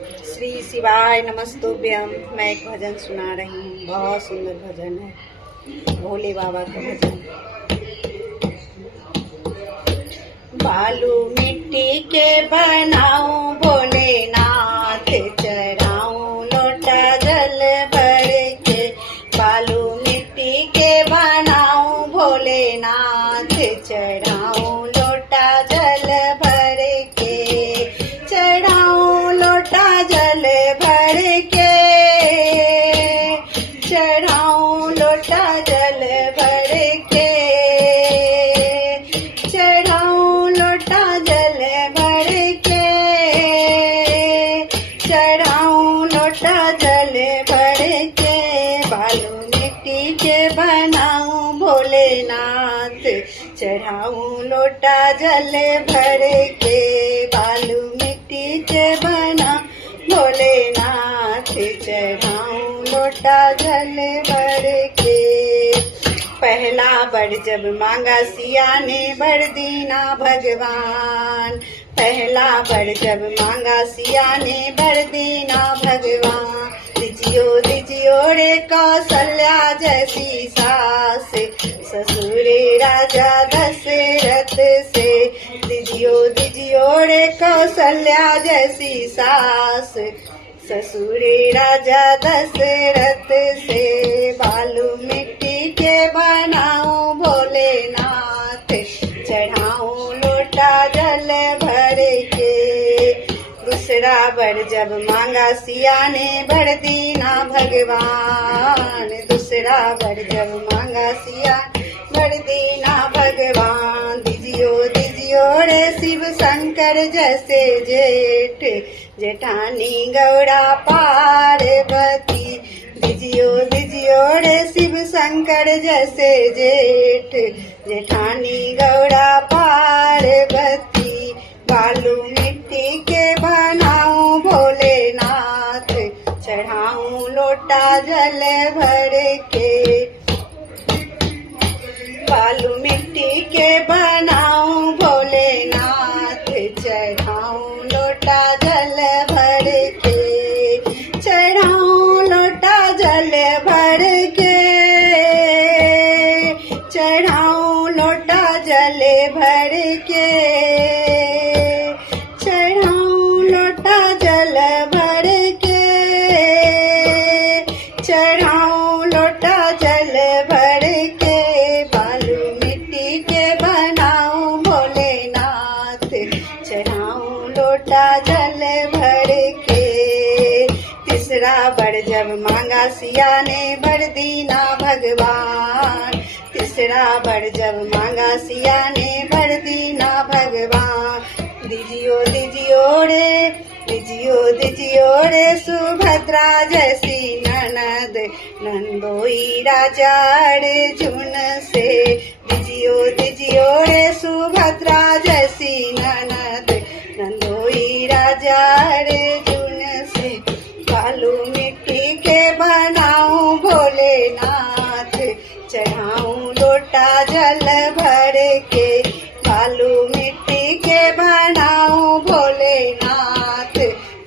श्री शिवाय नमस्तुभ्यम। मैं एक भजन सुना रही हूँ, बहुत सुंदर भजन है, भोले बाबा का भजन। बालू मिट्टी के बनाऊं भोलेनाथ, चढ़ाऊं लोटा जल भर के। बालू मिट्टी के बनाऊं भोलेनाथ, चढ़ाऊं लोटा जल भर के। चढ़ाऊं लोटा जल भर के, चढ़ाऊं लोटा जल भर के। चढ़ाऊं लोटा जल भर के, चढ़ाऊं लोटा जल भर के। बालू मिट्टी के बनाऊं भोलेनाथ, चढ़ाऊं लोटा जल भर के। बालू मिट्टी के बना भोलेनाथ, चढ़ाऊं लोटा जल भर के। पहला बर जब मांगा सिया ने बर दीना भगवान। पहला बर जब मांगा सिया ने बर दीना भगवान। दिजियो रे कौशल्या जैसी सास, ससुरे राजा दशरथ से। दिजियो रे कौशल्या जैसी सास, ससुरे राजा दशरथ से। बालू मिट्टी के बनाऊं भोलेनाथ, चढ़ाऊं लोटा जल भर के। दूसरा बर जब मांगा सिया ने बर दीना भगवान। दूसरा बर जब मांगा सिया बर दीना भगवान। दिजियो रे शिव शंकर जैसे जेठ, जेठानी गौड़ा पार्वती। दिजियो रे शिव शंकर जैसे जेठ, जेठानी गौड़ा पार्वती। बालू मिट्टी के बनाऊं भोलेनाथ, चढ़ाऊं लोटा जल भर के। बालू मिट्टी के बनाऊं भोलेनाथ, चढ़ाऊं लोटा जल भर के। चढ़ाऊं लोटा जल भर के, चढ़ाऊं लोटा जल भर के। चढ़ाऊं लोटा जल भर के, चढ़ाऊं लोटा जल भर के। बालू मिट्टी के बनाऊं भोलेनाथ, चढ़ाऊं लोटा जल भर के। तीसरा बर जब मांगा सिया ने बर दीना भगवान। तीसरा बर जब मांगा सिया ने बर दीना भगवान। दिजियो रे सुभद्रा जैसी ननद, नंदोई राजा अर्जुन से। दिजियो रे सुभद्रा जैसी ननद, नंदोई राजा अर्जुन से। बालू मिट्टी के बनाऊं भोलेनाथ, चढ़ाऊं लोटा जल भर के। बालू मिट्टी के बनाऊं भोलेनाथ,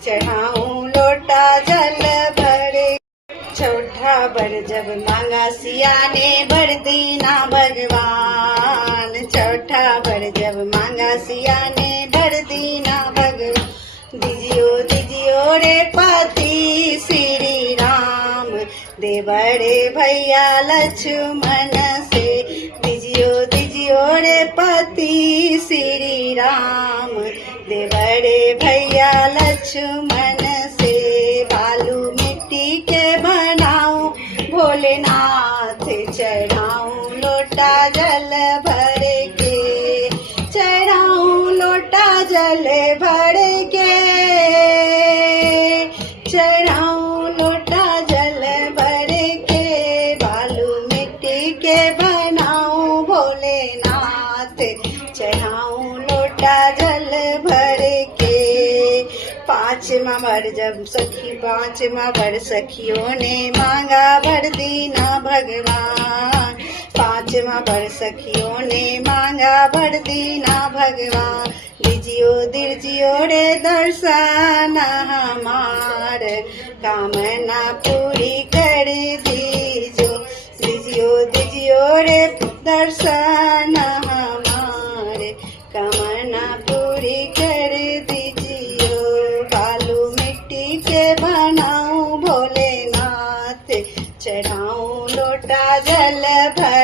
चढ़ाऊं लोटा जल भर। चौथा बर जब मांगा सिया ने बर दीना भगवान। चौथा बर जब मांगा सिया ने बर दीना भगवान। दिजियो रे पति श्री राम, देवरे भैया लक्ष्मण से। दिजियो रे पति श्री राम, देवरे भैया लक्ष्मण से। बालू मिट्टी के बनाऊं भोलेनाथ, चढ़ाऊं लोटा जल भर के। चढ़ाऊं लोटा जल भर के, चढ़ाऊं लोटा जल भर के। बालू मिट्टी के बनाऊं भोलेनाथ, चढ़ाऊं लोटा जल भर के। पांचवा बर सखियों ने मांगा बर दीना भगवान। पांचवा बर सखियों ने मांगा बर दीना भगवान। दिजियो रे दर्शन हमारा। कामना पूरी कर दीजो, दीजियो रे दर्शन हमारे, कामना पूरी कर दीजियो। बालू मिट्टी के बनाऊं भोलेनाथ, चढ़ाऊं लोटा जल भर